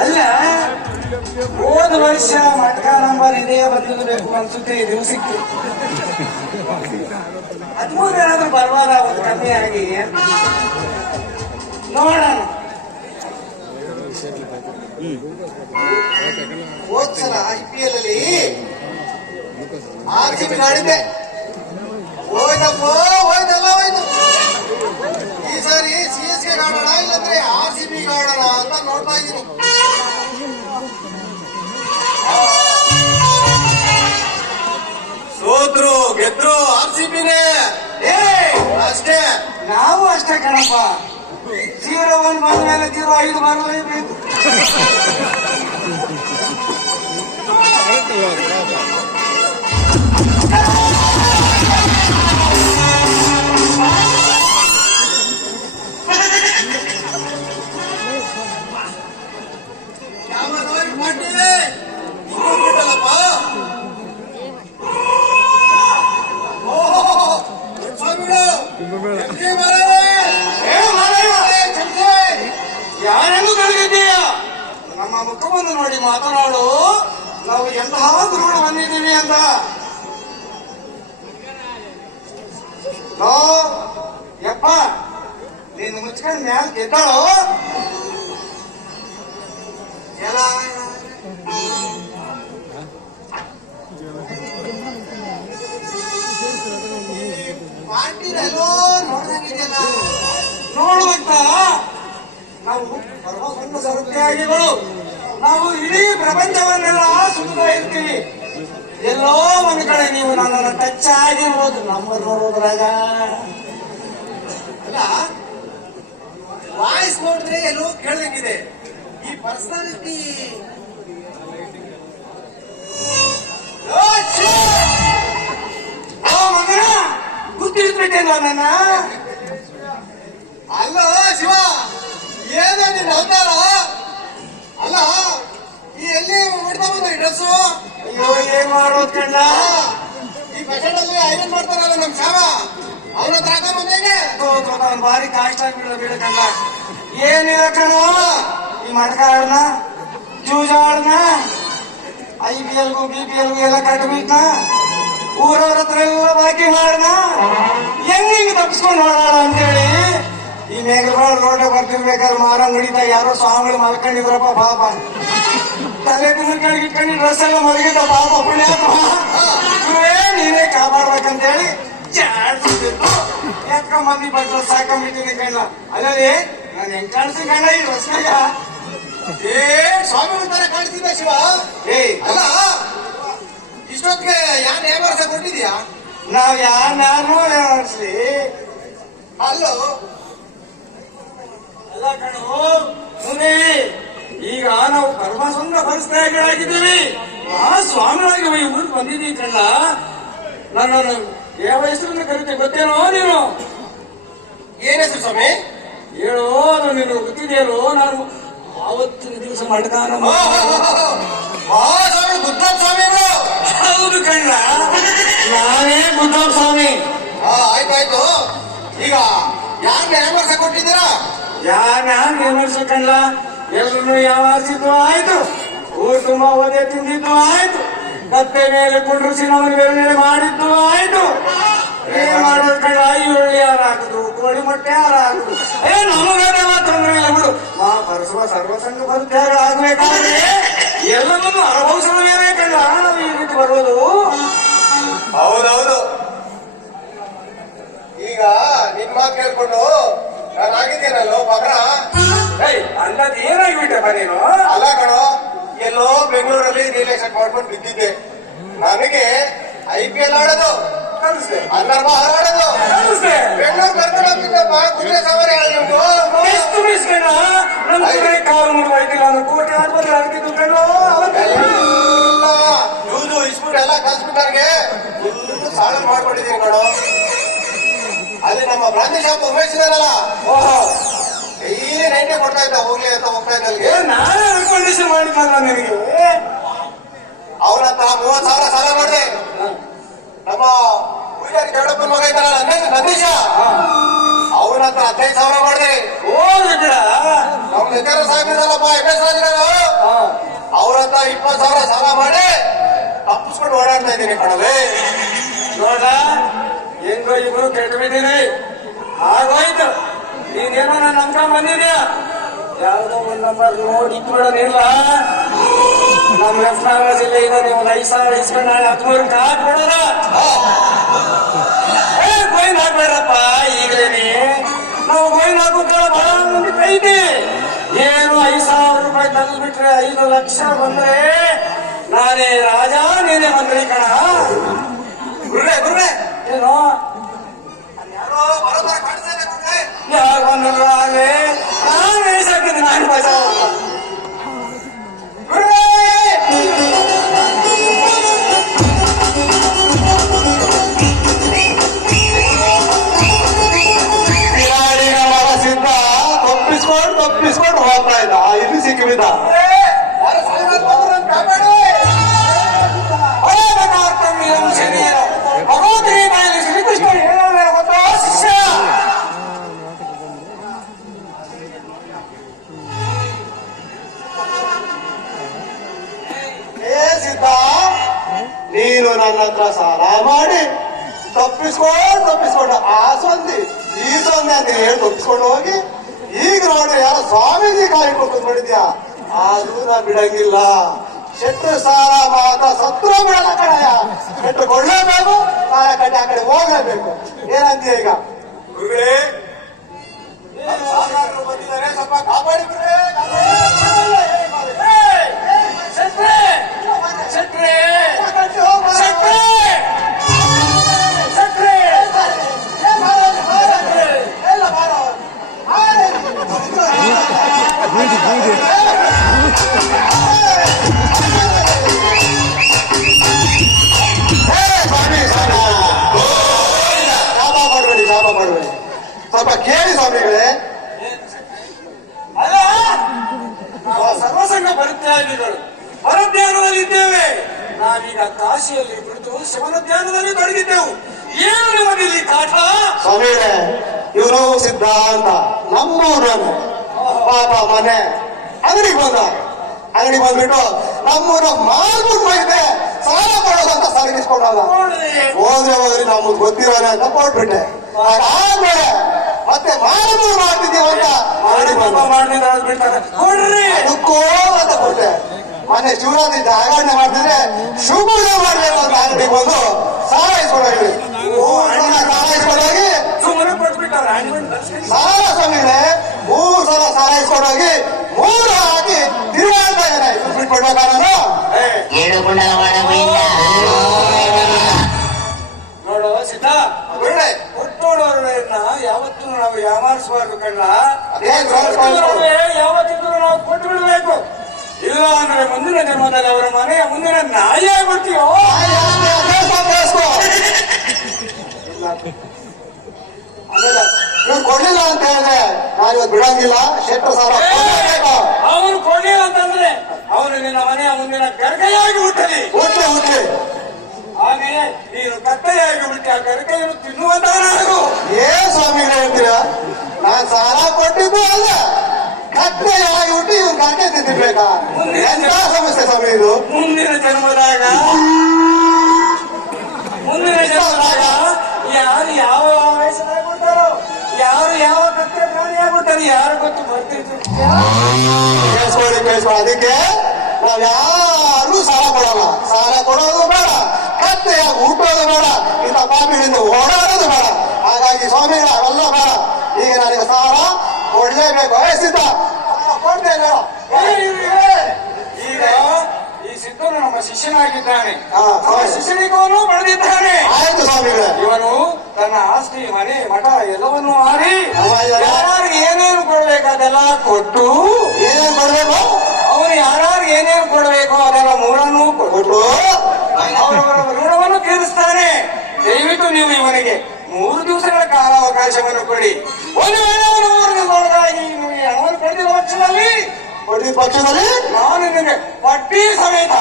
ಅಲ್ಲ, ಹೋದ ವರ್ಷ ಮಟ್ಕ ನಂಬರ್ ಇದೇ ಬಂದಿರಬೇಕು ಅನ್ಸುತ್ತೆ ಈ ದಿವಸಕ್ಕೆ. ಹದಿಮೂರು ಏನಾದ್ರೂ ಬರ್ವಾದ ಒಂದು ಕಮ್ಮಿ ಆಗಿ. ನೋಡೋಣ. ಹೋದ್ಸಲ ಐ ಪಿ ಎಲ್ ಅಲ್ಲಿ ಆರ್ ಸಿ ಬಿ ನಾಡಿದ್ದೆ. ಹೋಯ್ತಪ್ಪ, ಹೋಯ್ತಲ್ಲ. ಸಾರಿ ಸಿ ಎಸ್ಗೆ ಆಡೋಣ ಇಲ್ಲಂದ್ರೆ ಆರ್ ಸಿ ಬಿ ಆಡೋಣ ಅಂತ ನೋಡ್ತಾ ಇದ್ದೀನಿ. ಸೋತ್ರು ಗೆದ್ರು ಆರ್ ಸಿ ಬಿನೇ. ಏ ಅಷ್ಟೇ. ನಾವು ಅಷ್ಟೇ ಕಣಪ್ಪ. ಜೀರೋ ಒನ್ ಬಂದ ಮೇಲೆ ಜೀರೋ ಐದು ಬರಲೇಬೇಕು ಯಾವ ಮುಚ್ಕೊಂಡು ಮ್ಯಾಲ ನಾವು ಸರ್ವಸಂಗ ನಾವು ಇಡೀ ಪ್ರಪಂಚವನ್ನೆಲ್ಲ ಸುತ್ತಾ ಇರ್ತೀವಿ ಎಲ್ಲೋ ಒಂದು ಕಡೆ ನೀವು ನನ್ನನ್ನು ಟಚ್ ಆಗಿರ್ಬೋದು ನಮ್ಮ ನೋಡೋದ್ರಾಗ ಅಲ್ಲ ವಾಯ್ಸ್ ನೋಡಿದ್ರೆ ಎಲ್ಲೋ ಕೇಳ್ದಂಗಿದೆ. ಈ ಪರ್ಸನಾಲಿಟಿ ಗುರ್ತಿಡ್ಬಿಟ್ಟೇನ್ವ ನನ್ನ? ಅಲ್ಲ ಶಿವ ಏನೇ ನಿನ್ನ ಅವತಾರ? ಅಲ್ಲ ಈ ಎಲ್ಲಿ ಹೊಡ್ತಾ ಬಂದ ಈ ಡ್ರೆಸ್ಸು? ಅಯ್ಯೋ ಏನ್ ಮಾಡೋದ್ ಕಂಡ ಈ ಬಜೆಟ್ ಅಲ್ಲಿ ಐರನ್ ಮಾಡ್ತಾರಲ್ಲ ನಮ್ ಶಾವ? ಅವನ ಹತ್ರ ಅವ್ನು ಭಾರಿ ಕಾಷ್ಟ ಬೀಳ ಬೀಳ ಕಂಡ ಏನಿಲ್ಲ ಕಣೋ ಈ ಮಟಕ ಆಡ್ನ ಜೂಜ ಆಡ್ನ ಐ ಪಿ ಎಲ್ಗೂ ಬಿ ಪಿ ಎಲ್ಗೂ ಎಲ್ಲ ಕಟ್ಬಿಟ್ನ ಊರವ್ರ ಹತ್ರ ಎಲ್ಲ ಬಾಕಿ ಮಾಡ್ನ ಹೆಂಗ್ ಹಿಂಗ್ ತಪ್ಪಿಸ್ಕೊಂಡು ನೋಡೋಣ ಅಂತೇಳಿ. ಈ ಮೇಘಗಳ ರೋಡ್ ಬರ್ತಿರ್ಬೇಕಾದ್ರೆ ಮಾರಂಗಡಿತ ಯಾರೋ ಸ್ವಾಮಿಗಳು ಮಲ್ಕೊಂಡಿದ್ರಪ್ಪ ಪಾಪ. ತಲೆ ತಿನ್ಕೊಂಡು ಇಟ್ಕೊಂಡು ಡ್ರೆಸ್ ಎಲ್ಲ ಮಲಗಿದ್ದ ಪಾಪ ಪುಣ್ಯಾತ್ಮ. ನೀನೇ ಕಾಪಾಡ್ಬೇಕಂತೇಳಿ ಎತ್ಕ ಮಂದಿ ಬಟ್ಲ ಸಾಕೊಂಬಿಟ್ಟಿನಿ ಕಣ್ಣ ಅಲ್ಲದೆ ನಾನು ಹೆಂಗ್ ಕಾಣಿಸಿ ಕಣ್ಣ ಈ ಏ ಸ್ವಾಮಿ ತರ ಕಾಣಿಸ್ತಿದ್ದ ಶಿವ? ಏ. ಅಲ್ಲ ಇಷ್ಟೊತ್ತಿಗೆ ಯಾನ್ ಏಮರ್ಸ ಕೊಟ್ಟಿದ್ಯಾ? ನಾವ್ ಯಾರು ಅನ್ಸ್ಲಿ ಅಲ್ಲೋ? ಅಲ್ಲ ಕಣು ಸುನಿ ಈಗ ನಾವು ಕರ್ಮಸಂಗ ಪರಿಸ್ಥಿತಿಗಳಾಗಿದ್ದೀವಿ ಆ ಸ್ವಾಮಿಯಾಗಿ ಈ ಮುಂದೆ ಬಂದಿದ್ದೀವಿ ಕಣ್ಣ. ನನ್ನನ್ನು ಯಾವ ಹೆಸರನ್ನು ಕರಿತೀವಿ ಗೊತ್ತೇನೋ ನೀನು? ಏನ್ ಹೆಸರು ಸ್ವಾಮಿ? ಹೇಳೋ ನಾನು ಗೊತ್ತಿದೆಯಲ್ಲೋ ನಾನು ಆವತ್ತಿನ ದಿವಸ. ಆ ಸ್ವಾಮಿ ಸ್ವಾಮಿಗಳು ಹೌದು ಕಣ್ಣ. ನಾನೇ ಬುದ್ಧ ಸ್ವಾಮಿ. ಆ, ಆಯ್ತಾಯ್ತು ಈಗ ಯಾರು ನೇಮರ್ಸ ಕೊಟ್ಟಿದ್ದೀರಾ? ಯಾನ ಕಣ್ಣ? ಎಲ್ಲರೂ ಯಾವ ಆಯ್ತು. ಊರು ತುಂಬಾ ಓದೇ ತಿಂದಿದ್ದು ಆಯ್ತು. ಕತ್ತೆ ಮೇಲೆ ಕುಂಡ್ರಿಸಿ ನಮಗೆ ಬೇರೆ ಮಾಡಿದ್ದು ಆಯ್ತು. ಏನ್ ಮಾಡೋದು ಬೇಡ ಈರುಳ್ಳಿ ಯಾರು ಕೋಳಿ ಮೊಟ್ಟೆ ಹಾಕುದು ಏ ನಮಗದೇ ತೊಂದರೆ ಇಲ್ಲ ಬಿಡು. ಮಾ ಪರಸುವ ಸರ್ವಸಂಗ ಪರಿತ್ಯಾಗ ಆಗ್ಬೇಕಾದ್ರೆ ಎಲ್ಲರನ್ನು ಅನುಭವಿಸಲೇನೇ ಕಣ್ಣ ನಾವು ಈ ರೀತಿ ಬರೋದು ಹೌದೌದು. ಈಗ ನಿನ್ ಮಾತು ಕೇಳ್ಕೊಂಡು ನಾನು ಆಗಿದ್ದೀನಲ್ಲೋ ಬಗ್ರ ಅಂದಾಜ್ ಏನಾಗ್ಬಿಟ್ಟಪ್ಪ ನೀನು ಅಲ್ಲ ಕಣೋ ಎಲ್ಲೋ ಬೆಂಗಳೂರಲ್ಲಿ ರಿಲೇಷನ್ ಮಾಡ್ಕೊಂಡು ಬಿದ್ದಿದ್ದೆ. ನನಗೆ ಐ ಪಿ ಎಲ್ ಆಡೋದು. ಅಲ್ಲಮ್ಮ ಹಾರಾಡೋದು. ಬೆಂಗಳೂರು ಎಷ್ಟು ಮಿಸ್ ಕಣ ನಮ್ಮ ಅಂದ್ರೆ ಕೋಟೆ ಆಗ್ತಿದ್ದು ಕಣ್ಣು ಎಲ್ಲ ಜೂಜು ಇಸ್ಬಿಟ್ಟು ಎಲ್ಲ ಕಲ್ಸ್ಬಿಟ್ಟಾರ್ಗೆ ಫುಲ್ ಸಾಲ ಮಾಡ್ಕೊಂಡಿದ್ದೀನಿ ಕಣೋ. ಅಲ್ಲಿ ನಮ್ಮ ಬ್ರಾಂಚ್ ಶಾಪ್ ಉಮೇಶ್ ಇದಾರಲ್ಲ. ಓಹೋ. ಡೈಲಿ ನೈಂಟಿ ಕೊಡ್ತಾ ಇದ್ದ ಹೋಗ್ಲಿ ಅಂತ ಹೋಗ್ತಾ ಇದ್ದಲ್ಲಿ ನಾನು ಕಂಡೀಷನ್ ಮಾಡಿದ್ನಲ್ಲ ನಿನಗೆ? ಅವನ ಹತ್ರ ಮೂವತ್ ಸಾವಿರ ಸಾಲ ಮಾಡಿದೆ ನಮ್ಮ ಪೂಜಾರಿ ದೇವಡಪ್ಪನ ಮಗ ಇದ್ದಾರಲ್ಲ ನಂದೀಶ ಅವನ ಹತ್ರ ಹದಿನೈದು ಸಾವಿರ ಮಾಡಿದೆ ನಮ್ಮ ನಿತ್ಯಾನ ಸಾಹೇಬ್ರಲ್ಲಪ್ಪ ಎಂ ಎಸ್ ರಾಜಗಳು ಅವ್ರ ಹತ್ರ ಇಪ್ಪತ್ತು ಸಾವಿರ ಸಾಲ ಮಾಡಿ ತಪ್ಪಿಸ್ಕೊಂಡು ಓಡಾಡ್ತಾ ಇದ್ದೀನಿ ಕಣವೇ ನೋಡ ಹೆಂಗೋ ಇಬ್ರು ಕೆಟ್ಟು ಬಿದ್ದೀನಿ ಆಗೋಯ್ತು ನೀನೇನೋ ನನ್ನ ನಂಬ್ಕೊಂಡ್ ಬಂದಿದ್ಯಾ? ಯಾವ್ದೋ ಒಂದು ನಂಬರ್ ನೋಡಿ ಇಟ್ಕೊಳ್ಳೋದಿಲ್ಲ ನಮ್ಮ ಲೆಫ್ಟ್ನಾಗ ಜಿಲ್ಲೆ ಇದೆ, ನೀವು ಒಂದು ಐದು ಸಾವಿರ ಇಸ್ಕೊಂಡು ನಾಳೆ ಹದಿಮೂರು ಹಾಕ್ಬಿಡೋದ ಏ ಗೋಯಿನ್ ಹಾಕ್ಬೇಡ್ರಪ್ಪ ಈಗಲೇ ನಾವು ಗೋಯಿನ್ ಹಾಕೋಕೆ ಬಹಳ ನಂಬಿಕೆ ಐತಿ ಏನು ಐದು ಸಾವಿರ ರೂಪಾಯಿ ತಂದ್ಬಿಟ್ರೆ ಐದು ಲಕ್ಷ ಬಂದ್ರೆ? ನಾನೇ ರಾಜ, ನೀನೇ ಬಂದ್ರಿ ಕಣ. ಗುರುವೆ ಗುರುವೆ, ಏನು? ಯಾರೋ ಕಾಣಿಸ್ತಾ ಯಾರು ಬಂದ್ರು ಆಗಲೇ ನಾನು ಬಚಾವ್ ತಪ್ಪಿಸ್ಕೊಂಡು ತಪ್ಪಿಸ್ಕೊಂಡು ಹೋಗ್ತಾ ಇದ್ದ ಇಲ್ಲಿ ಸಿಕ್ಕಿಬಿದ್ದ ಕಟ್ಟಿ ಆ ಕಡೆ ಹೋಗಬೇಕು ಏನಂತೀಯ ಈಗ? ಗುರುವೆ ಸಾಕಾದ್ರು ಬಂದಿದ್ದಾರೆ ಸ್ವಲ್ಪ ಕಾಪಾಡಿ ಗುರುವೆ ಏಯ್! ಶೆಟ್ರೆ! ಕೇಳಿ ಸ್ವಾಮಿಗಳೇ. ಅಲ್ಲ ಸರ್ವಸಂಗ ಪರಿತ್ಯಾಗಿಗಳು. ಪರಧ್ಯಾನದಲ್ಲಿ ಇದ್ದೇವೆ. ನಾವೀಗ ಕಾಶಿಯಲ್ಲಿ ಕುಳಿತು ಶಿವನ ಧ್ಯಾನದಲ್ಲಿ ತೊಡಗಿದ್ದೆವು. ಏನು ನಿಮಗಿಲ್ಲಿ ಕಾಟ? ಸ್ವಾಮಿಗಳೇ ಇವರು ಸಿದ್ಧಾಂತ. ನಮ್ಮೂರನ್ನು. ಪಾಪ ಮನೆ. ಅಂಗಡಿಗೆ ಬಂದ ಅಂಗಡಿ ಬಂದ್ಬಿಟ್ಟು ನಮ್ಮೂರ ಮಾಲ್ಬಿಟ್ಟು ಹೋಗಿದೆ ಸಾಲ ಮಾಡೋದಂತ ಅಂತ ಹೋದ್ರೆ ಹೋದ್ರೆ ನಮ್ಗೆ ಗೊತ್ತಿರೋನೆ ಅಂತ ಕೊಟ್ಬಿಟ್ಟೆ. ಅದಾದ್ಮೇಲೆ ಮತ್ತೆ ಮಾಲ್ಬೂರ್ ಮಾಡ್ತಿದ್ದೀವಿ ಅಂತ ಅಂಗಡಿ ಕೊಡ್ರಿ! ಅದಕ್ಕೋ ಅಂತ ಕೊಟ್ಟೆ. ಮನೆ ಶಿವರಾತ್ರಿ ಜಾಗರಣೆ ಮಾಡ್ತಿದ್ರೆ ಶುಭ ಮಾಡ್ಬೇಕು ಅಂತ ಅಂಗಡಿಗೆ ಬಂದು ಸಾಲ ಇಸ್ಕೊಂಡೋಗಿ ಸಾಲ ಇಸ್ಕೊಂಡೋಗಿ ಸಾಲ ಸ್ವಾಮಿಗಳೇ ಮೂರು ಸಲ ಸಾಲ ಇಸ್ಕೊಂಡೋಗಿ ಮೂರು ಹಾಕಿ ತಿರುಗಾಡ್ತಾ ಇದ್ದಾನೆ. ಏಳು ಕುಂಡಲ ನಾವು ಯಾಮಾರಿಸಬಾರ್ದು ಕಣ್ಣ ಯಾವತ್ತಿದ್ರು ನಾವು ಕೊಟ್ಟು ಬಿಡಬೇಕು? ಇಲ್ಲ ಅಂದ್ರೆ ಮುಂದಿನ ಜನ್ಮದಲ್ಲಿ ಅವರ ಮನೆಯ ಮುಂದಿನ ನಾಯಿ ಆಗ್ಬಿಡ್ತೀವೋ ಆಮೇಲೆ ನೀವು ಕೊಡ್ಲಿಲ್ಲ ಅಂತ ಹೇಳಿದ್ರೆ ನಾನು ಇವತ್ತು ಬಿಡಂಗಿಲ್ಲ. ಶೆಟ್ಟ ಸಾರ. ಅವನು ಕೊಡ್ಲಿಲ್ಲ ಅಂತಂದ್ರೆ ಅವನು ನಿನ್ನ ಮನೆಯ ಮುಂದಿನ ಗರ್ಗಯಾಗಿ ಹುಟ್ಟಲಿ. ಹುಟ್ಟಿ ಹುಟ್ಲಿ. ಹಾಗೆಯೇ ನೀನು ಕತ್ತೆಯಾಗಿ ಹುಟ್ಟಿ ಆ ಗರ್ಗೆಯನ್ನು ತಿನ್ನುವಂತವನಾಗು ಸ್ವಾಮಿ ಹೇಳ್ತೀರಾ? ನಾನ್ ಸಾಲ ಕೊಟ್ಟಿದ್ದು ಅಲ್ಲ. ಕತ್ತೆಯಾಗಿ ಹುಟ್ಟಿ ಇವ್ರು ಕಟ್ಟೆ ತಿನ್ನಬೇಕಾ ಎಂತ ಸಮಸ್ಯೆ ಸ್ವಾಮಿ ಇದು? ಮುಂದಿನ ಜನ್ಮದಾಗ ಮುಂದಿನ ಜನ್ಮದಾಗ ಯಾರು ಯಾವ ವಯಸ್ಸಿನಾಗ ಹುಟ್ಟಾರೋ ಯಾರು ಯಾವ ಕತ್ತೆ ಪ್ರಾಣಿ ಆಗ್ಬಿಟ್ಟಾರೆ ಯಾರು ಗೊತ್ತು ಕೇಳಿಸ್ಕೊಳ್ಳಿ ಅದಕ್ಕೆ ನಾವ್ ಯಾರು ಸಾಲ ಕೊಡಲ್ಲ ಸಾಲ ಕೊಡೋದು ಬೇಡ ಹುಟ್ಟೋದು ಬೇಡ. ಇಂಥ ಪಾಪಿಗಳಿಂದ ಓಡಾಡೋದು ಬೇಡ. ಹಾಗಾಗಿ ಸ್ವಾಮಿಗಳ ಅವೆಲ್ಲ ಬೇಡ. ಈಗ ನನಗೆ ಸಾಲ ಕೊಡಲೇಬೇಕು. ವಯಸ್ಸಿದ್ದ ಕೊಡ್ತೇನೆ. ಈಗ ಈ ಸಿದ್ಧನು ನಮ್ಮ ಶಿಷ್ಯನಾಗಿದ್ದಾನೆ. ಶಿಷ್ಯನಿಗೂ ಬೆಳೆದಿದ್ದಾನೆ ಆಯ್ತು ಸ್ವಾಮಿಗಳೇ ಇವನು ತನ್ನ ಆಸ್ತಿ ಮನೆ ಮಠ ಎಲ್ಲವನ್ನೂ ಮಾಡಿ ಅವ- ಯಾರಿಗೆ ಏನೇನು ಕೊಡ್ಬೇಕು ಅದೆಲ್ಲ ಕೊಟ್ಟು ಏನೇನ್ ಕೊಡ್ಬೇಕು ಅವನು ಯಾರ್ಯಾರು ಏನೇನು ಕೊಡಬೇಕು ಅದೆಲ್ಲ ಮೂರನ್ನೂ ಕೊಟ್ಟು ಕೊಟ್ಟು ಅವರವರ ಋಣವನ್ನು ತೀರಿಸ್ತಾನೆ ದಯವಿಟ್ಟು ನೀವು ಇವನಿಗೆ ಮೂರು ದಿವಸಗಳ ಕಾಲಾವಕಾಶವನ್ನು ಕೊಡಿ. ಒಂದು ವೇಳೆ ಅವನು ಮೂರು ದಿವಸದೊಳಗಾಗಿ ಹಣವನ್ನು ಪಡೆದಿರುವ ಪಕ್ಷದಲ್ಲಿ ಪಡೆದ ಪಕ್ಷದಲ್ಲಿ ನಾನು ನಿಮಗೆ ಪಟ್ಟಿ ಸಮೇತ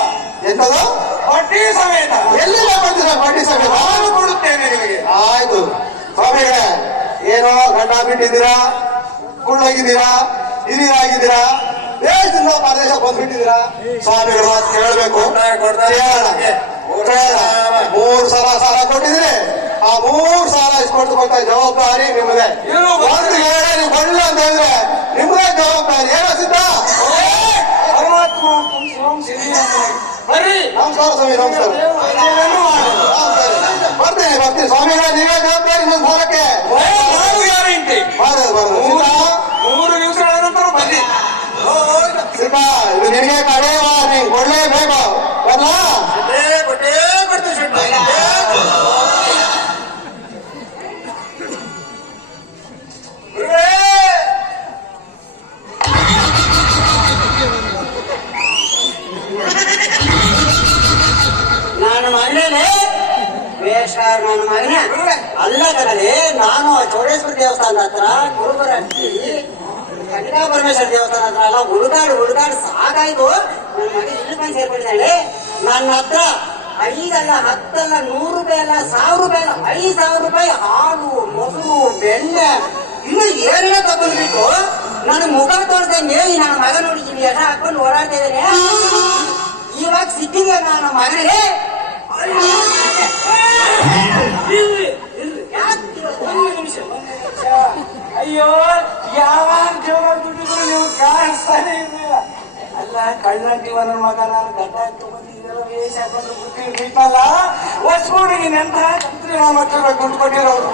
ಎಂತದು? ಪಟ್ಟಿ ಸಮೇತ ಎಲ್ಲಿ ಬಂದಿಲ್ಲ ಪಟ್ಟಿ ಸಮೇತ? ನಾನು ಕೊಡುತ್ತೇನೆ ನಿಮಗೆ ಆಯ್ತು. ಸ್ವಾಮಿಗಳೇ ಏನೋ ಗಂಡ ಬಿಟ್ಟಿದ್ದೀರಾ ಕುಳ್ಳಾಗಿದ್ದೀರಾ ಹಿರಿಯರಾಗಿದ್ದೀರಾ? ದೇಶದಿಂದ ಪ್ರದೇಶ ಬಂದ್ಬಿಟ್ಟಿದ್ದೀರಾ? ಸ್ವಾಮಿಗಳು ಮಾತು ಕೇಳಬೇಕು. ಮೂರು ಸಲ ಸಾಲ ಕೊಟ್ಟಿದ್ರೆ ಆ ಮೂರು ಸಾಲ ಬರ್ತಾ ಜವಾಬ್ದಾರಿ ಇರು. ಒಂದು ವೇಳೆ ನೀವು ಕೊಳ್ಳ ಅಂತ ಹೇಳಿದ್ರೆ ನಿಮ್ಗೆ ಜವಾಬ್ದಾರಿ. ಏನ ಸಿದ್ಧ? ಪರಮಾತ್ಮ. ಬರ್ರಿ. ನಮಸ್ಕಾರ ಸ್ವಾಮಿ ನಮಸ್ಕಾರ. ಬರ್ತೀನಿ ಬರ್ತೀನಿ. ಸ್ವಾಮಿಗಳ ನೀವೇ ಜವಾಬ್ದಾರಿ ನನ್ನ ಸಾಲಕ್ಕೆ. ಬಾರದು ಬಾರದು. ಮೂರು ದಿವಸಗಳ ನಂತರ ಬನ್ನಿ ಸಿದ್ಧ ಇದು ನಿನಗೆ ಕಡೆ ನೀನ್ ಕೊಡ್ಲೇಬೇಕು. ಬರ್ಲಾ? ಕೊಟ್ಟೇ ಕೊಟ್ಟೇ ಕೊಡ್ತೀವಿ ಪರಮೇಶ್ವರ ದೇವಸ್ಥಾನ ಹತ್ರ ಎಲ್ಲ ಹುಡುಗಾಡು ಹುಡುಗಾಡು, ಸಾಕಾಯ್ತು. ನನ್ನ ಮಗ ಇಲ್ಲಿ ಬಂದು ಸೇರ್ಕೊಂಡಿದ್ದಾಳೆ. ನನ್ನ ಹತ್ರ ಐದಲ್ಲ ಹತ್ತಲ್ಲ ನೂರು ರೂಪಾಯಿ ಅಲ್ಲ ಸಾವಿರ ರೂಪಾಯಿ ಅಲ್ಲ ಐದು ಸಾವಿರ ರೂಪಾಯಿ ಹಾಲು, ಮೊಸರು, ಬೆಣ್ಣೆ, ಇನ್ನು ಏನೇ ತಗೊಂಡ್ಬಿಟ್ಟು ನನ್ನ ಮುಖ ತೋರಿಸ್ದಂಗೆ ಈ ನನ್ನ ಮಗ ನೋಡಿದ್ದೀನಿ ಎಲ್ಲ ಹಾಕೊಂಡು ಓಡಾಡ್ತಾ ಇದ್ದೇನೆ. ಇವಾಗ ಸಿಕ್ಕಿದೆ ನನ್ನ ಮಗನಿಗೆ. ಅಯ್ಯೋ ಯಾವಾಗ ದುಡ್ಡಿದ್ರು ನೀವು ಕಾಣಿಸ್ತಾನೆ ಅಲ್ಲ ಕಳ್ಳಂಟಿವ ನನ್ನ ಮಗ ನಾನು ಗಡ್ಡ ತಗೊಂಡು ಇದೆಲ್ಲ ವೇಷ ಹಾಕೊಂಡು ಬಿಟ್ಟಲ್ಲ ಹೊಸ್ಕೊಡಿಗೆ ನೆಂಟ ಕಂತ್ರಿ ನಮ್ಮ ಮಕ್ಕಳ ದುಡ್ಡು ಕೊಟ್ಟಿರೋರು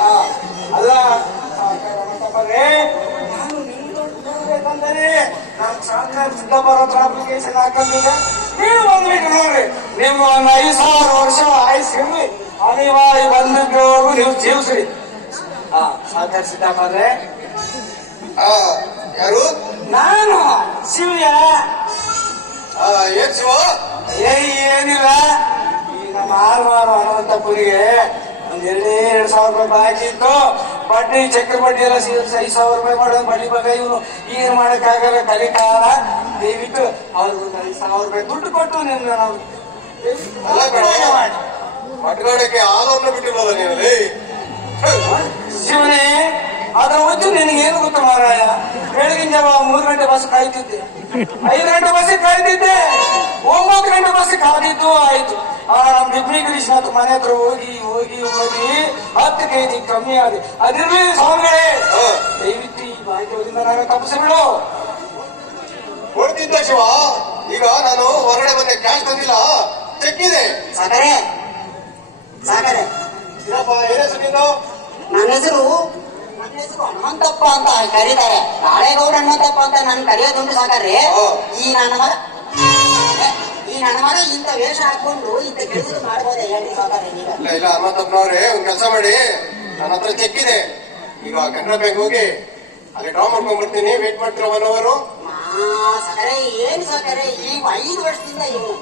ಆ, ಅಲ್ಲ ನಾನು ನಿಮ್ ದುಡ್ಡು ನಾನು ಸರ್ಕಾರ ಸಿದ್ದಪ್ಪರ ಹತ್ರ ಅಪ್ಲಿಕೇಶನ್ ನೀವು ಬಂದ್ಬಿಟ್ಟು ನೋಡ್ರಿ ನಿಮ್ಮ ಐದು ಸಾವಿರ ವರ್ಷ ಆಯ್ಸಿರ್ಲಿ ಅನಿವಾರ್ಯ ಬಂದಿದ್ದವರು ನೀವು ಜೀವಿಸ್ರಿ. ಹಾ ಸರ್ಕಾರ ಸಿದ್ದಪ್ಪರೇ ಆ, ಯಾರು? ನಾನು. ಶಿವ್ಯ ಆ, ಏನ್ ಶಿವ? ಏ ಏನಿಲ್ಲ. ಈ ನಮ್ಮ ಆಲ್ವಾರು ಹನುಮಂತಪ್ಪನಿಗೆ ಒಂದ್ ಎರಡೇ ಎರಡ್ ಸಾವಿರ ರೂಪಾಯಿ ಬಾಕಿ ಇತ್ತು. ಬಡ್ಡಿ ಚಕ್ರ ಬಡ್ಡಿ ಎಲ್ಲ ಸೇರಿಸಿ ಐದು ಸಾವಿರ ರೂಪಾಯಿ ಮಾಡೋದು. ಬಡ್ಡಿ ಬಗ್ಗೆ ಇವನು ಏನ್ ಮಾಡಕ್ಕಾಗಲ್ಲ. ಕಲಿಕಾಲ ದಯವಿಟ್ಟು ಅವ್ರಿಗೆ ಐದು ಸಾವಿರ ರೂಪಾಯಿ ದುಡ್ಡು ಕೊಟ್ಟು ನಿಮ್ಗೆ ನಾವು ಅಲ್ಲ ಕಣೋ. ಮಾಡಿ. ಮಟ್ಗಾಡಕ್ಕೆ ಹಾಲನ್ನು ಬಿಟ್ಟಿರಲ್ಲ ನೀವು ಲೇ. ಶಿವನೇ ಅದ್ರ ನಿನಗೆ ಏನು ಗೊತ್ತು ಮಾರಾಯ ಬೆಳಗಿನ ಜಾವ ಮೂರು ಗಂಟೆ ಬಸ್ ಕಾಯ್ತಿದ್ದೆ. ಐದು ಗಂಟೆ ಬಸ್ ಕಾಯ್ತಿದ್ದೆ. ಒಂಬತ್ತು ಗಂಟೆ ಬಸ್ ಕಾದಿದ್ದು ಆಯ್ತು. ಆ ನಮ್ಮ ಡಿಬ್ರಿ ಗಿರೀಶ್ನಾಥ್ ಮನೆ ಹತ್ರ ಹೋಗಿ ಹೋಗಿ ಹೋಗಿ ಹತ್ತು ಕೆಜಿ ಕಮ್ಮಿ ಆದಿ. ಅದಿರ್ಲಿ ಸ್ವಾಮಿಗಳೇ. ದಯವಿಟ್ಟು ಈ ಭಾಗ್ಯದಿಂದ ನಾನು ತಪ್ಪಿಸಿ ಬಿಡು. ಹೊಡೆದಿದ್ದ ಶಿವ. ಈಗ ನಾನು ಹೊರಗಡೆ ಬಂದೆ. ಕ್ಯಾಶ್ ತಂದಿಲ್ಲ ತೆಕ್ಕಿದೆ ಇದೆ ಸಾಕರೆ. ಸಾಕರೆ. ನನ್ನ ಹೆಸರು ನನ್ನ ಹೆಸರು ಹನುಮಂತಪ್ಪ ಅಂತ ಕರೀತಾರೆ. ನಾಳೆಗೌಡ ಹನುಮಂತಪ್ಪ ಅಂತ ನಾನು ಕರೆಯೋದುಂಟು ಸಾಕಾರೆ ಹಾ. ಈ ನನ್ನ ಮಗ ಈ ನನ್ನ ಮಗ ಇಂಥ ವೇಷ ಹಾಕೊಂಡು ಇಂಥ ಕೆಲಸ ಮಾಡ್ಬೋದೇ ಹೇಳಿ ಸಾಕಾರೆ ಇಲ್ಲ ಇಲ್ಲ ಇಲ್ಲ ಹನುಮಂತಪ್ಪನವ್ರೆ ಒಂದ್ ಕೆಲಸ ಮಾಡಿ. ನನ್ನ ಹತ್ರ ಚೆಕ್ ಇದೆ ಈಗ ಕೆನರಾ ಬ್ಯಾಂಕ್ ಹೋಗಿ ಅಲ್ಲಿ ಡ್ರಾ ಮಾಡ್ಕೊಂಡ್ಬಿಡ್ತೀನಿ. ವೇಟ್ ಮಾಡ್ತೀರ ಒನ್ ಅವರು ಸಕರೆ ಏನ್ ಸಾಕಾರೆ ಈಗ ಐದು ವರ್ಷದಿಂದ ಇವು.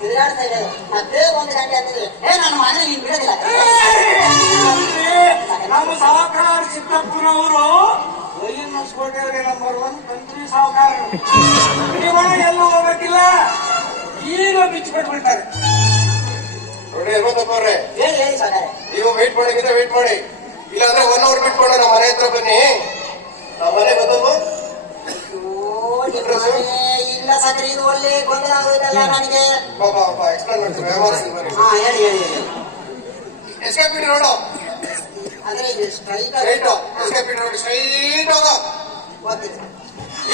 ತಿರುಗಾಡ್ತಾ ಇದ್ದಾರೆ ಮತ್ತೆ ಒಂದು ಗಂಟೆ ಅಂತಿದ್ರೆ ಏ ನನ್ನ ಮನೆ ನೀನ್ ಬಿಡೋದಿಲ್ಲ. ನಮ್ಮ ಸಹಕಾರ ಚಿಕ್ಕಪ್ಪನವರು ವೈಎನ್ ಹೊಸಕೋಟೆಯವರಿಗೆ ನಂಬರ್ ಒನ್ ಕಂಟ್ರಿ ಸಾವುಕಾರ. ನೀವು ಎಲ್ಲೂ ಹೋಗಕ್ಕಿಲ್ಲ ಈಗ ಬಿಚ್ಚಿಬಿಟ್ಬಿಡ್ತಾರೆ ನೋಡಿ ಹನುಮಂತಪ್ಪನವ್ರೆ ಹೇಳಿ ಹೇಳಿ ಸಕರೆ ನೀವು ವೇಟ್ ಮಾಡಂಗಿದ್ರೆ ವೇಟ್ ಮಾಡಿ. ಇಲ್ಲಾಂದ್ರೆ ಒನ್ ಅವರ್ ಬಿಟ್ಕೊಂಡು ನಮ್ಮ ಮನೆ ಹತ್ರ ಬನ್ನಿ. ನಮ್ಮ ಮನೆ. ಬಂದಮ್ಮ ಇಲ್ಲ ಸಕರೆ ಇದು ಒಳ್ಳೆ ಗೊಂದಲ ನನಗೆ. ಪಾಪ ಎಕ್ಸ್ಪ್ಲೇನ್ ಮಾಡ್ತೀನಿ ವ್ಯವಹಾರ ಬನ್ನಿ ಹಾ ಹೇಳಿ ಹೇಳಿ ಹೇಳಿ. ಎಸ್ಕೇಪ್ ಬಿಡಿ ನೋಡು. ಅಂದ್ರೆ ಇದು ಸ್ಟ್ರೈಕ್ ಸ್ಟ್ರೈಟ್ ಎಸ್ಕೇಪ್ ಬಿಡಿ ನೋಡಿ ಸ್ಟ್ರೈಟ್ ಹೋಗ. ಗೊತ್ತಿದೆ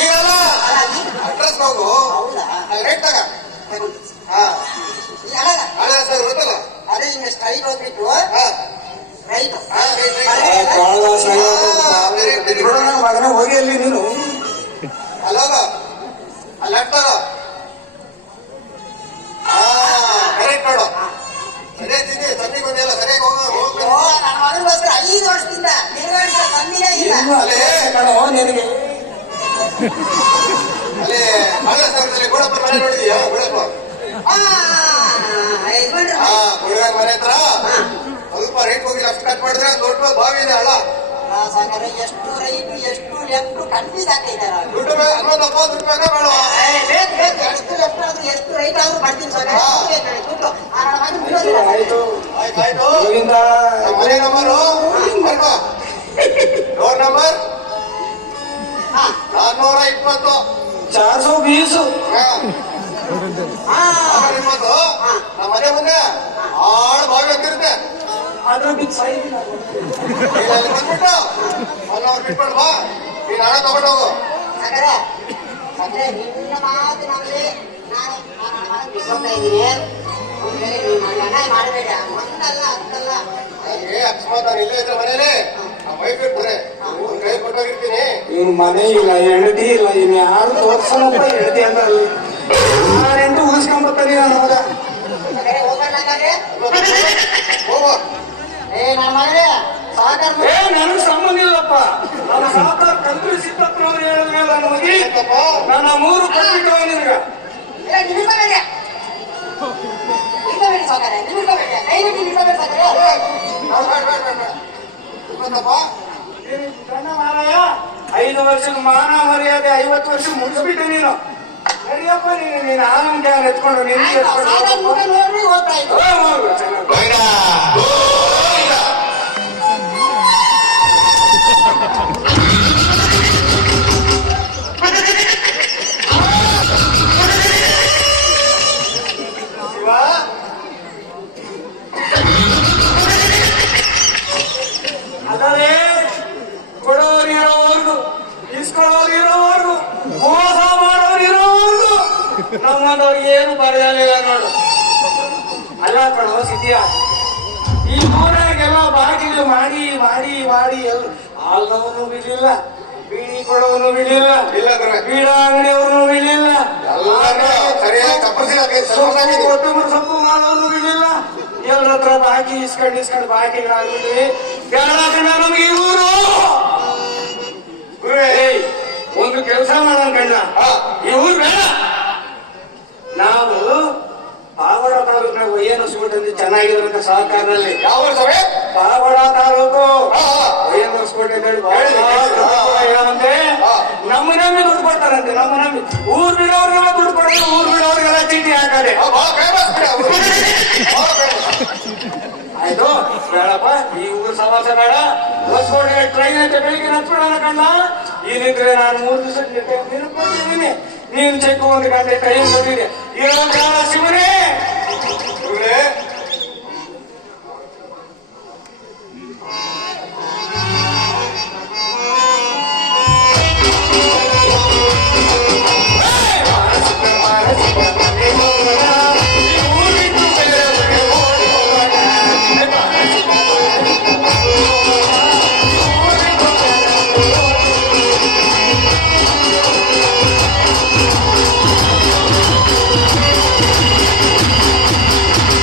ಈಗಲ್ಲ? ಅಲ್ಲ, ಈಗ ಅಡ್ರೆಸ್ ಹೋಗು. ಹೌದಾ? ರೈಟ್ ತಗ. ಹಾ. ಈ ಅಲ್ಲ, ಹಳೆ ಹೆಸರು ಗೊತ್ತಲ್ಲ? ಅದೇ ಹಿಂಗೆ ಸ್ಟ್ರೈಟ್ ಹೋಗ್ಬಿಟ್ಟು. ಹಾ. ರೈಟ್ ಮಗನ ಹೋಗಿ ಅಲ್ಲಿ ನೀನು. ಅಲ್ಲಿ ಹಾ ಕರೆಕ್ಟ್ ನೋಡು ಸರಿ ತಿಂದಿ ಸಂದಿಗೆ ಬಂದಿಲ್ಲ ಸರಿಯಾಗಿ ಹೋಗ ನನ್ನ ಮಗನಿಗೋಸ್ಕರ ಐದು ವರ್ಷದಿಂದ ತಿರುಗಾಡಿಸೋ ಕಮ್ಮಿನೇ ಇಲ್ಲ. ಅಲ್ಲೇ. ಕಣೋ ನಿನಗೆ. ಅಲ್ಲಿ ಮನೆ ನೋಡಿದೀಯಾ? ಆ, ಯಜಮಾನ್ರು. ಹಾ ಗುರುಗಾರ ಮನೆ ಹತ್ರ? ಸ್ವಲ್ಪ ರೈಟ್ ಹೋಗಿ ಅಷ್ಟು ಕಟ್ ಮಾಡಿದ್ರೆ ದೊಡ್ಡ ಬಾವಿ ಇದೆ ಹಳ್ಳ ಆ, ಸಾಕಾರೆ ಎಷ್ಟು ರೈಟ್ ಎಷ್ಟು ಲೆಫ್ಟ್ ಕನ್ಫ್ಯೂಸ್ ಆಗ್ತಿದ್ದಾರೆ ಎಷ್ಟು ಲೆಫ್ಟ್ ಆದ್ರೂ ಎಷ್ಟು ರೈಟ್ ಆದ್ರೂ ಮಾಡ್ತೀನಿ ಹೇಳಿ, ದುಡ್ಡು ಆ ನನ್ನ ಮಗನ್ ಬಿಡೋದಿಲ್ಲ ಮನೆ ನಂಬರು. ಡೋರ್ ನಂಬರ್ ಹಾ. ನಾನ್ನೂರ ಇಪ್ಪತ್ತು. ಚಾರ್ ಸೌ ಬೀಸ್ ಇಪ್ಪತ್ತು. ನಮ್ಮ ಮನೆ ಮುಂದೆ ಆಳು ಬಾವಿ ಅಂತಿರುತ್ತೆ ಅದ್ರ ಬಿದ್ದು ಅವರ್ ಬಿಟ್ಬಿಡು ಬಾ ನೀನ್ ಹಣ ತಗೊಂಡು ಹೋಗು ಸಾಕಾರೆ ಸಾಕಾರೆ ನಿನ್ನ ಮಾತು ನಮಗೆ ನಾನು ಇದ್ದೀನಿ ಮಾಡಬೇಡ. ಒಂದಲ್ಲ ಹತ್ತಲ್ಲ. ನನಗೆ ಅಕಸ್ಮಾತ್ ನಾನು ಇಲ್ಲೇ ಇದ್ರೆ ಮನೇಲಿ ನಮ್ಮ ವೈಫ್ ಇರ್ತಾರೆ ಇವ್ನ್ ಕೈ ಕೊಟ್ಟೋಗಿರ್ತೀನಿ ಇವನು ಮನೆ ಇಲ್ಲ ಹೆಂಡತಿ ಇಲ್ಲ ಇನ್ ಯಾರು ಹೆಂಡತಿ ಅಂತ ಅಲ್ಲಿ ಯಾರೆಂಟು ಉಳಿಸ್ಕೊಂಬರ್ತಾನೆ ನಾನು ಹೋಗು ಏ ನನ್ನ ಮಗನೇ ಏ ನನಗ್ ಸಂಬಂಧ ಇಲ್ಲಪ್ಪ. ನನ್ನ ಸಾಕಾರ ಕಂತ್ರಿ ಸಿದ್ದಪ್ಪನವ್ರು ಹೇಳಿದ್ಮೇಲೆ ನನ್ನ ಮಗಿ ನನ್ನ ಮೂರು ನಿನಗ. ದಯವಿಟ್ಟು ಬೇಡ ಬೇಡ ಬೇಡ ಮಾರಾಯ ಐದು ವರ್ಷದ ಮಾನ ಮರ್ಯಾದೆ ಐವತ್ತು ವರ್ಷ ಮುಗಿಸ್ಬಿಟ್ಟೆ ನೀನು. ಸರಿಯಪ್ಪ ನೀನು ನೀನು ಆನಂದ ಎತ್ಕೊಂಡು ಸಾಕಾರ ಎತ್ಕೊಂಡು ಹೋಗ್ತಾ ಇತ್ತು ನಮ್ಮದವ್ರಿಗೆ ಏನು ಬರೆಯಲಿಲ್ಲ ನೋಡು. ಅಲ್ಲ ಕಣೋ ಸಿದ್ಧಿಯ? ಈ ಊರಾಗೆಲ್ಲ ಬಾಗಿಲು ಮಾಡಿ ಮಾಡಿ ಮಾಡಿ ಎಲ್ಲ ಹಾಲ್ನವನು ಬಿಡ್ಲಿಲ್ಲ ಬೀಡಿ ಕೊಡೋನು ಬಿಡ್ಲಿಲ್ಲ ಇಲ್ಲ. ಬೀಡ ಅಂಗಡಿಯವ್ರನ್ನು ಬಿಡ್ಲಿಲ್ಲ. ಕೊತ್ತಂಬರಿ ಸೊಪ್ಪು ಮಾಡೋನು ಬಿಡ್ಲಿಲ್ಲ. ಎಲ್ಲರ ಹತ್ರ ಬಾಕಿ ಇಸ್ಕೊಂಡು ಇಸ್ಕೊಂಡು ಬಾಕಿಗಳಾಗ್ಬಿಟ್ಟು ಬೇಡ ಕಣ ನಮ್ಗೆ ಈ ಊರು? ಒಂದು ಕೆಲಸ ಮಾಡೋಣ ಕಣ್ಣ. ಈ ಊರು ಬೇಡ ನಾವು ಪಾವಡ ತಾಲೂಕಿನ ಚೆನ್ನಾಗಿರೋಂಥ ಸಹಕಾರದಲ್ಲಿ. ಯಾವ ಸ್ವಾಮಿ? ಪಾವಡ ತಾಲೂಕು. ಅಂತೆ ಹಾ. ವೈಎನ್ಎಸ್ಕೋಟೆ ಅಂತ ಹೇಳಿ ಹೇಳಿ, ಹೇಳಿ. ಏನಂತೆ ಹಾ. ನಮ್ಮ ನಂಬಿ ದುಡ್ಡು ಕೊಡ್ತಾರಂತೆ ನಮ್ಮ ನಂಬಿ ಊರ್ ಬಿಡೋರಿಗೆಲ್ಲ ದುಡ್ಡು ಕೊಡ್ತಾರೆ ಊರ್ ಬಿಡೋರ್ಗೆಲ್ಲ ಚೀಟಿ ಹಾಕಾರೆ. ಆಯ್ತು ಬೇಡಪ್ಪ ಈ ಊರು ಸವಾಸ ಬೇಡ. ಹೊಸಕೋಟೆಗೆ ಟ್ರೈನ್ ಅಂತ ಬೆಳಿಗ್ಗೆ ಹತ್ಬಿಡೋಣ ಕಣ್ಣ. ಇಲ್ಲಿದ್ರೆ ನಾನು ಮೂರು ದಿವಸ ನಿನಗೆ ಕೊಟ್ಟಿದ್ದೀನಿ ನೀನು ಚೆಕ್ ಒಂದು ಗಂಟೆ ಟೈಮ್ ಕೊಟ್ಟಿದ್ದೆ ಇರೋ ಕಾಲ